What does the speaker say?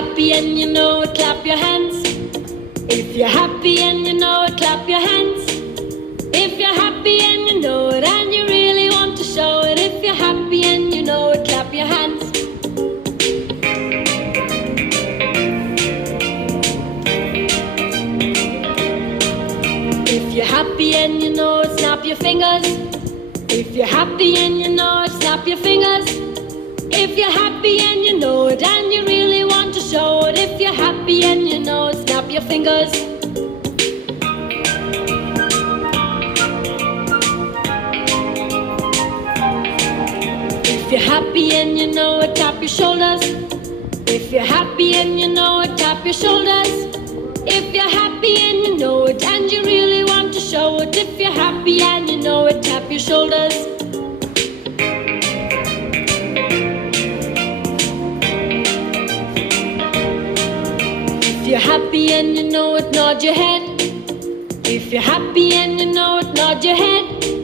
happy and you know it, clap your hands. If you're happy and you know it, clap your hands. If you're happy and you know it, and you really want to show it. If you're happy and you know it, clap your hands. If you're happy and you know it, snap your fingers. If you're happy and you know it, snap your fingers. If you're happy and you know it, and you really want to show it. If you're happy and you know it, snap your fingers. If you're happy and you know it, tap your shoulders. If you're happy and you know it, tap your shoulders. If you're happy and you know it, and you really want to show it. If you're happy and you know it, tap your shoulders. If you're happy and you know it, nod your head. If you're happy and you know it, nod your head.